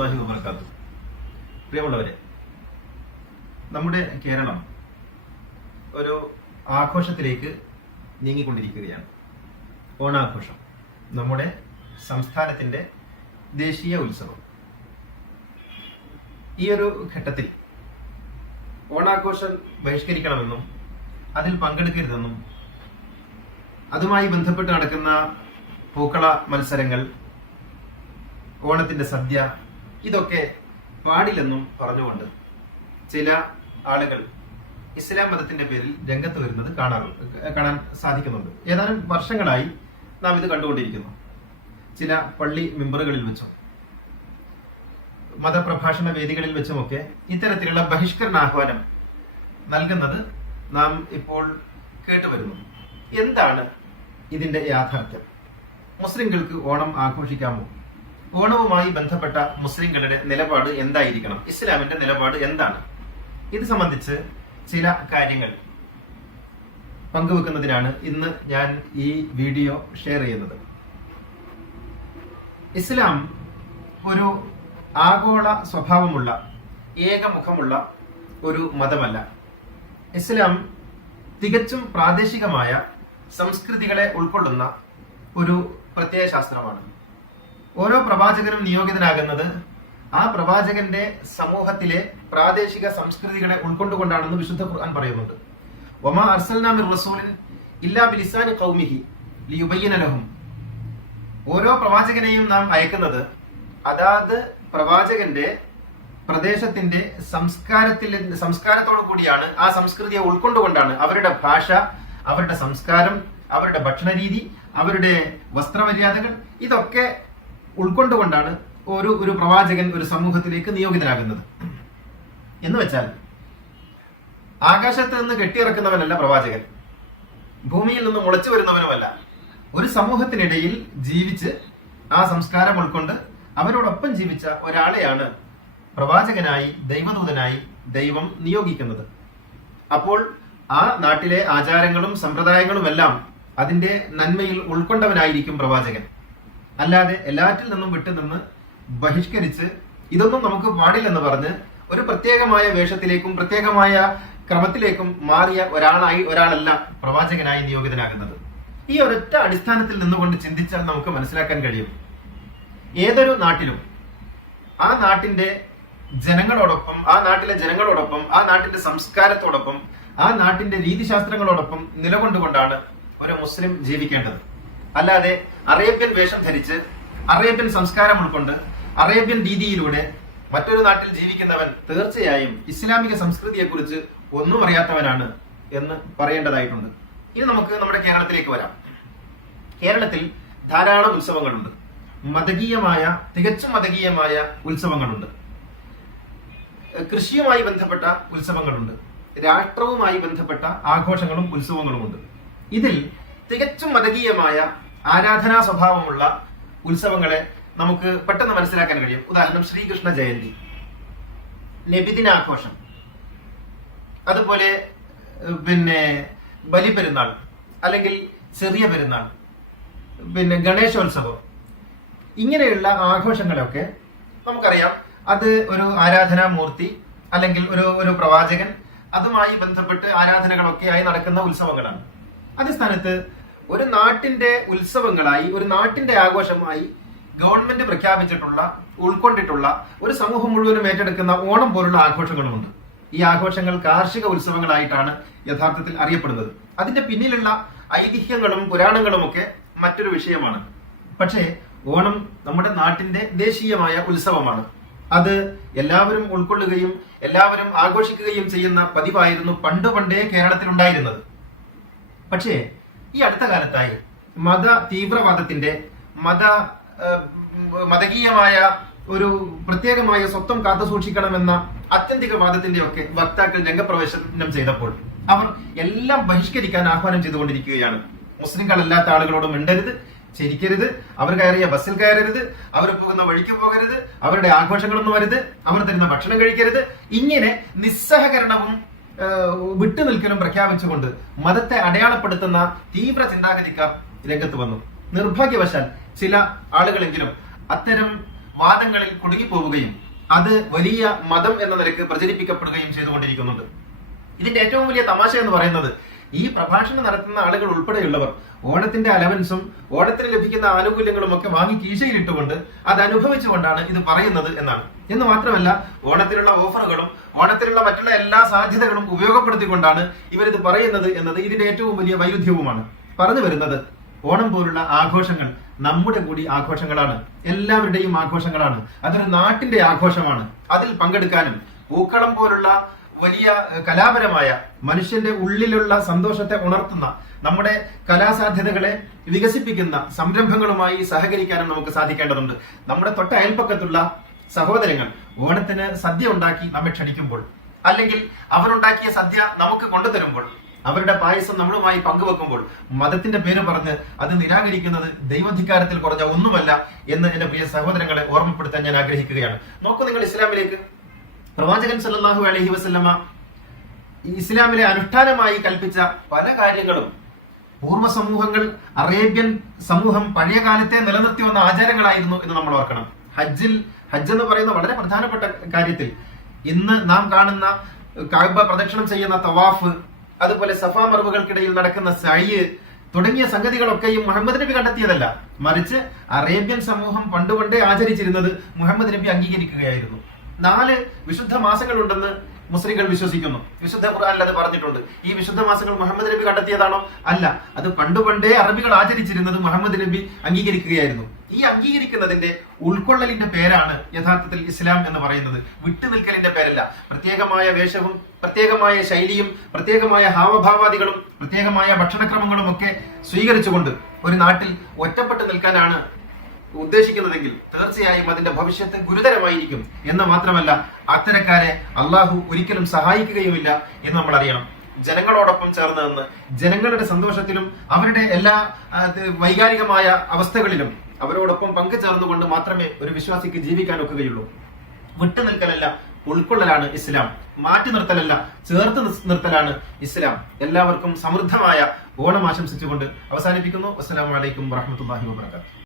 വറഹ്മത്തുള്ളാഹി വബറകാതുഹു. പ്രിയമുള്ളവരെ, നമ്മുടെ കേരളം ഒരു ആഘോഷത്തിലേക്ക് നീങ്ങിക്കൊണ്ടിരിക്കുകയാണ്. ഓണാഘോഷം നമ്മുടെ സംസ്ഥാനത്തിന്റെ ദേശീയ ഉത്സവം. ഈ ഒരു ഘട്ടത്തിൽ ഓണാഘോഷം ബഹിഷ്കരിക്കണമെന്നും അതിൽ പങ്കെടുക്കരുതെന്നും അതുമായി ബന്ധപ്പെട്ട് നടക്കുന്ന പൂക്കള മത്സരങ്ങൾ, ഓണത്തിന്റെ സദ്യ, ഇതൊക്കെ പാടില്ലെന്നും പറഞ്ഞുകൊണ്ട് ചില ആളുകൾ ഇസ്ലാം മതത്തിന്റെ പേരിൽ രംഗത്ത് വരുന്നത് കാണാൻ സാധിക്കുന്നുണ്ട്. ഏതാനും വർഷങ്ങളായി നാം ഇത് കണ്ടുകൊണ്ടിരിക്കുന്നു. ചില പള്ളി മെമ്പറുകളിൽ വെച്ചും മതപ്രഭാഷണ വേദികളിൽ വെച്ചുമൊക്കെ ഇത്തരത്തിലുള്ള ബഹിഷ്കരണ ആഹ്വാനം നൽകുന്നത് നാം ഇപ്പോൾ കേട്ടുവരുന്നു. എന്താണ് ഇതിന്റെ യാഥാർത്ഥ്യം? മുസ്ലിങ്ങൾക്ക് ഓണം ആഘോഷിക്കാമോ? ഓണവുമായി ബന്ധപ്പെട്ട മുസ്ലിങ്ങളുടെ നിലപാട് എന്തായിരിക്കണം? ഇസ്ലാമിന്റെ നിലപാട് എന്താണ്? ഇത് സംബന്ധിച്ച് ചില കാര്യങ്ങൾ പങ്കുവെക്കുന്നതിനാണ് ഇന്ന് ഞാൻ ഈ വീഡിയോ ഷെയർ ചെയ്യുന്നത്. ഇസ്ലാം ഒരു ആഗോള സ്വഭാവമുള്ള, ഏകമുഖമുള്ള ഒരു മതമല്ല. ഇസ്ലാം തികച്ചും പ്രാദേശികമായ സംസ്കൃതികളെ ഉൾക്കൊള്ളുന്ന ഒരു പ്രത്യയ ശാസ്ത്രമാണ്. ഓരോ പ്രവാചകനും നിയോഗിതനാകുന്നത് ആ പ്രവാചകന്റെ സമൂഹത്തിലെ പ്രാദേശിക സംസ്കൃതികളെ ഉൾക്കൊണ്ടുകൊണ്ടാണെന്ന് വിശുദ്ധ ഖുർആൻ പറയുന്നുണ്ട്. വമാ അർസൽനാ മിർ റസൂലിൻ ഇല്ലാ ബിലിസാനി ഖൗമിഹി ലിയുബയ്യിന ലഹും. ഓരോ പ്രവാചകനെയും നാം അയക്കുന്നത് അതാത് പ്രവാചകന്റെ പ്രദേശത്തിന്റെ സംസ്കാരത്തോടു കൂടിയാണ്, ആ സംസ്കൃതിയെ ഉൾക്കൊണ്ടുകൊണ്ടാണ്. അവരുടെ ഭാഷ, അവരുടെ സംസ്കാരം, അവരുടെ ഭക്ഷണരീതി, അവരുടെ വസ്ത്രമര്യാദകൾ, ഇതൊക്കെ ഉൾക്കൊണ്ടുകൊണ്ടാണ് ഒരു പ്രവാചകൻ ഒരു സമൂഹത്തിലേക്ക് നിയോഗിതനാകുന്നത്. എന്ന് വെച്ചാൽ ആകാശത്ത് നിന്ന് കെട്ടിയിറക്കുന്നവനല്ല പ്രവാചകൻ, ഭൂമിയിൽ നിന്ന് മുളച്ചു വരുന്നവനുമല്ല. ഒരു സമൂഹത്തിനിടയിൽ ജീവിച്ച് ആ സംസ്കാരം ഉൾക്കൊണ്ട് അവരോടൊപ്പം ജീവിച്ച ഒരാളെയാണ് പ്രവാചകനായി, ദൈവദൂതനായി ദൈവം നിയോഗിക്കുന്നത്. അപ്പോൾ ആ നാട്ടിലെ ആചാരങ്ങളും സമ്പ്രദായങ്ങളും എല്ലാം അതിന്റെ നന്മയിൽ ഉൾക്കൊണ്ടവനായിരിക്കും പ്രവാചകൻ. അല്ലാതെ എല്ലാറ്റിൽ നിന്നും വിട്ടുനിന്ന് ബഹിഷ്കരിച്ച് ഇതൊന്നും നമുക്ക് പാടില്ലെന്ന് പറഞ്ഞ് ഒരു പ്രത്യേകമായ വേഷത്തിലേക്കും പ്രത്യേകമായ ക്രമത്തിലേക്കും മാറിയ ഒരാളല്ല പ്രവാചകനായി നിയോഗിതനാകുന്നത്. ഈ ഒരൊറ്റ അടിസ്ഥാനത്തിൽ നിന്നുകൊണ്ട് ചിന്തിച്ചാൽ നമുക്ക് മനസ്സിലാക്കാൻ കഴിയും, ഏതൊരു നാട്ടിലും ആ നാട്ടിന്റെ ജനങ്ങളോടൊപ്പം, ആ നാട്ടിലെ ജനങ്ങളോടൊപ്പം, ആ നാട്ടിന്റെ സംസ്കാരത്തോടൊപ്പം, ആ നാട്ടിന്റെ രീതിശാസ്ത്രങ്ങളോടൊപ്പം നിലകൊണ്ടുകൊണ്ടാണ് ഒരു മുസ്ലിം ജീവിക്കേണ്ടത്. അല്ലാതെ അറേബ്യൻ വേഷം ധരിച്ച്, അറേബ്യൻ സംസ്കാരം ഉൾക്കൊണ്ട്, അറേബ്യൻ രീതിയിലൂടെ മറ്റൊരു നാട്ടിൽ ജീവിക്കുന്നവൻ തീർച്ചയായും ഇസ്ലാമിക സംസ്കൃതിയെക്കുറിച്ച് ഒന്നും അറിയാത്തവനാണ് എന്ന് പറയേണ്ടതായിട്ടുണ്ട്. ഇനി നമുക്ക് നമ്മുടെ കേരളത്തിലേക്ക് വരാം. കേരളത്തിൽ ധാരാളം ഉത്സവങ്ങളുണ്ട്. മതകീയമായ, തികച്ചും മതകീയമായ ഉത്സവങ്ങളുണ്ട്. കൃഷിയുമായി ബന്ധപ്പെട്ട ഉത്സവങ്ങളുണ്ട്. രാഷ്ട്രവുമായി ബന്ധപ്പെട്ട ആഘോഷങ്ങളും ഉത്സവങ്ങളുമുണ്ട്. ഇതിൽ തികച്ചും മതകീയമായ ആരാധനാ സ്വഭാവമുള്ള ഉത്സവങ്ങളെ നമുക്ക് പെട്ടെന്ന് മനസ്സിലാക്കാൻ കഴിയും. ഉദാഹരണം, ശ്രീകൃഷ്ണ ജയന്തി, നബിദിനാഘോഷം, അതുപോലെ ബലിപെരുന്നാൾ അല്ലെങ്കിൽ ചെറിയ പെരുന്നാൾ, ഗണേശോത്സവം. ഇങ്ങനെയുള്ള ആഘോഷങ്ങളൊക്കെ നമുക്കറിയാം, അത് ഒരു ആരാധനാമൂർത്തി അല്ലെങ്കിൽ ഒരു പ്രവാചകൻ, അതുമായി ബന്ധപ്പെട്ട് ആരാധനകളൊക്കെ ആയി നടക്കുന്ന ഉത്സവങ്ങളാണ്. അതേ സ്ഥാനത്ത് ഒരു നാട്ടിന്റെ ഉത്സവങ്ങളായി, ഒരു നാട്ടിന്റെ ആഘോഷമായി ഗവൺമെന്റ് പ്രഖ്യാപിച്ചിട്ടുള്ള, ഉൾക്കൊണ്ടിട്ടുള്ള, ഒരു സമൂഹം മുഴുവനും ഏറ്റെടുക്കുന്ന ഓണം പോലുള്ള ആഘോഷങ്ങളുമുണ്ട്. ഈ ആഘോഷങ്ങൾ കാർഷിക ഉത്സവങ്ങളായിട്ടാണ് യഥാർത്ഥത്തിൽ അറിയപ്പെടുന്നത്. അതിന്റെ പിന്നിലുള്ള ഐതിഹ്യങ്ങളും പുരാണങ്ങളും ഒക്കെ മറ്റൊരു വിഷയമാണ്. പക്ഷേ ഓണം നമ്മുടെ നാട്ടിന്റെ ദേശീയമായ ഉത്സവമാണ്. അത് എല്ലാവരും ഉൾക്കൊള്ളുകയും എല്ലാവരും ആഘോഷിക്കുകയും ചെയ്യുന്ന പതിവായിരുന്നു പണ്ടേ കേരളത്തിൽ ഉണ്ടായിരുന്നത്. പക്ഷേ ഈ അടുത്ത കാലത്തായി മത തീവ്രവാദത്തിന്റെ, മതകീയമായ ഒരു പ്രത്യേകമായ സ്വത്വം കാത്തുസൂക്ഷിക്കണമെന്ന ആത്യന്തികവാദത്തിന്റെ ഒക്കെ വക്താക്കൾ രംഗപ്രവേശനം ചെയ്തപ്പോൾ അവർ എല്ലാം ബഹിഷ്കരിക്കാൻ ആഹ്വാനം ചെയ്തുകൊണ്ടിരിക്കുകയാണ്. മുസ്ലിങ്ങളല്ലാത്ത ആളുകളോട് മിണ്ടരുത്, ചിരിക്കരുത്, അവർ കയറിയ ബസ്സിൽ കയറരുത്, അവർ പോകുന്ന വഴിക്ക് പോകരുത്, അവരുടെ ആഘോഷങ്ങളൊന്നും വരുത്, അവർ തരുന്ന ഭക്ഷണം കഴിക്കരുത്. ഇങ്ങനെ നിസ്സഹകരണവും വിട്ടുനിൽക്കലും പ്രഖ്യാപിച്ചുകൊണ്ട് മതത്തെ അടയാളപ്പെടുത്തുന്ന തീവ്ര ചിന്താഗതിക്കാർ രംഗത്ത് വന്നു. നിർഭാഗ്യവശാൽ ചില ആളുകളെങ്കിലും അത്തരം വാദങ്ങളിൽ കുടുങ്ങിപ്പോവുകയും അത് വലിയ മതം എന്ന നിലക്ക് പ്രചരിപ്പിക്കപ്പെടുകയും ചെയ്തുകൊണ്ടിരിക്കുന്നുണ്ട്. ഇതിന്റെ ഏറ്റവും വലിയ തമാശ എന്ന് പറയുന്നത്, ഈ പ്രഭാഷണം നടത്തുന്ന ആളുകൾ ഉൾപ്പെടെയുള്ളവർ ഓണത്തിന്റെ അലവൻസും ഓണത്തിന് ലഭിക്കുന്ന ആനുകൂല്യങ്ങളും ഒക്കെ വാങ്ങി കീശയിലിട്ടുകൊണ്ട് അത് അനുഭവിച്ചുകൊണ്ടാണ് ഇത് പറയുന്നത് എന്നാണ്. എന്ന് മാത്രമല്ല, ഓണത്തിനുള്ള ഓഫറുകളും ഓണത്തിനുള്ള മറ്റുള്ള എല്ലാ സാധ്യതകളും ഉപയോഗപ്പെടുത്തിക്കൊണ്ടാണ് ഇവരിത് പറയുന്നത് എന്നത് ഇതിന്റെ ഏറ്റവും വലിയ വൈരുദ്ധ്യവുമാണ്. പറഞ്ഞു വരുന്നത്, ഓണം പോലുള്ള ആഘോഷങ്ങൾ നമ്മുടെ കൂടി ആഘോഷങ്ങളാണ്, എല്ലാവരുടെയും ആഘോഷങ്ങളാണ്. അതൊരു നാട്ടിന്റെ ആഘോഷമാണ്. അതിൽ പങ്കെടുക്കാനും പൂക്കളം പോലുള്ള വലിയ കലാപരമായ മനുഷ്യന്റെ ഉള്ളിലുള്ള സന്തോഷത്തെ ഉണർത്തുന്ന നമ്മുടെ കലാസാധ്യതകളെ വികസിപ്പിക്കുന്ന സംരംഭങ്ങളുമായി സഹകരിക്കാനും നമുക്ക് സാധിക്കേണ്ടതുണ്ട്. നമ്മുടെ തൊട്ട അയൽപ്പക്കത്തുള്ള സഹോദരങ്ങൾ ഓണത്തിന് സദ്യ ഉണ്ടാക്കി നമ്മെ ക്ഷണിക്കുമ്പോൾ, അല്ലെങ്കിൽ അവരുണ്ടാക്കിയ സദ്യ നമുക്ക് കൊണ്ടുതരുമ്പോൾ, അവരുടെ പായസം നമ്മളുമായി പങ്കുവെക്കുമ്പോൾ മതത്തിന്റെ പേര് പറഞ്ഞ് അത് നിരാകരിക്കുന്നത് ദൈവാധികാരത്തിൽ കുറഞ്ഞ ഒന്നുമല്ല എന്ന് എന്റെ പ്രിയ സഹോദരങ്ങളെ ഓർമ്മപ്പെടുത്താൻ ഞാൻ ആഗ്രഹിക്കുകയാണ്. നോക്കൂ നിങ്ങൾ ഇസ്ലാമിലേക്ക്. പ്രവാചകൻ സല്ലല്ലാഹു അലൈഹി വസല്ലമ ഇസ്ലാമിലെ അനുഷ്ഠാനമായി കൽപ്പിച്ച പല കാര്യങ്ങളും പൂർവ്വ സമൂഹങ്ങൾ, അറേബ്യൻ സമൂഹം പഴയ കാലത്തെ നിലനിർത്തി വന്ന ആചാരങ്ങളായിരുന്നു എന്ന് നമ്മൾ ഓർക്കണം. ഹജ്ജ് എന്ന് പറയുന്ന വളരെ പ്രധാനപ്പെട്ട കാര്യത്തിൽ ഇന്ന് നാം കാണുന്ന കഅബ പ്രദക്ഷിണം ചെയ്യുന്ന തവാഫ്, അതുപോലെ സഫാ മർവകൾക്കിടയിൽ നടക്കുന്ന സഅയ് തുടങ്ങിയ സംഗതികളൊക്കെയും മുഹമ്മദ് നബി കണ്ടെത്തിയതല്ല, മറിച്ച് അറേബ്യൻ സമൂഹം പണ്ടുകൊണ്ടേ ആചരിച്ചിരുന്നത് മുഹമ്മദ് നബി അംഗീകരിക്കുകയായിരുന്നു. 4 വിശുദ്ധ മാസങ്ങളുണ്ടെന്ന് മുസ്ലിങ്ങൾ വിശ്വസിക്കുന്നു. വിശുദ്ധ ഖുർആനിൽ അത് പറഞ്ഞിട്ടുണ്ട്. ഈ വിശുദ്ധ മാസങ്ങൾ മുഹമ്മദ് നബി കണ്ടെത്തിയതാണോ? അല്ല, അത് പണ്ടുകൊണ്ടേ അറബികൾ ആചരിച്ചിരുന്നത് മുഹമ്മദ് നബി അംഗീകരിക്കുകയായിരുന്നു. ഈ അംഗീകരിക്കുന്നതിന്റെ ഉൾക്കൊള്ളലിന്റെ പേരാണ് യഥാർത്ഥത്തിൽ ഇസ്ലാം എന്ന് പറയുന്നത്, വിട്ടുനിൽക്കലിന്റെ പേരല്ല. പ്രത്യേകമായ വേഷവും പ്രത്യേകമായ ശൈലിയും പ്രത്യേകമായ ഹാവഭാവാദികളും പ്രത്യേകമായ ഭക്ഷണക്രമങ്ങളും ഒക്കെ സ്വീകരിച്ചുകൊണ്ട് ഒരു നാട്ടിൽ ഒറ്റപ്പെട്ടു നിൽക്കാനാണ് ഉദ്ദേശിക്കുന്നതെങ്കിൽ തീർച്ചയായും അതിന്റെ ഭവിഷ്യത്ത് ഗുരുതരമായിരിക്കും. എന്ന് മാത്രമല്ല, അത്തരക്കാരെ അള്ളാഹു ഒരിക്കലും സഹായിക്കുകയുമില്ല എന്ന് നമ്മൾ അറിയണം. ജനങ്ങളോടൊപ്പം ചേർന്ന് നിന്ന് ജനങ്ങളുടെ സന്തോഷത്തിലും അവരുടെ എല്ലാ വൈകാരികമായ അവസ്ഥകളിലും അവരോടൊപ്പം പങ്കുചേർന്നുകൊണ്ട് മാത്രമേ ഒരു വിശ്വാസിക്ക് ജീവിക്കാൻ ഒക്കുകയുള്ളൂ. വിട്ടുനിൽക്കലല്ല, ഉൾക്കൊള്ളലാണ് ഇസ്ലാം. മാറ്റി നിർത്തലല്ല, ചേർത്ത് നിർത്തലാണ് ഇസ്ലാം. എല്ലാവർക്കും സമൃദ്ധമായ ഓണം ആശംസിച്ചുകൊണ്ട് അവസാനിപ്പിക്കുന്നു. അസ്സലാമു അലൈക്കും വറഹ്മത്തുള്ളാഹി വബറകാതുഹു.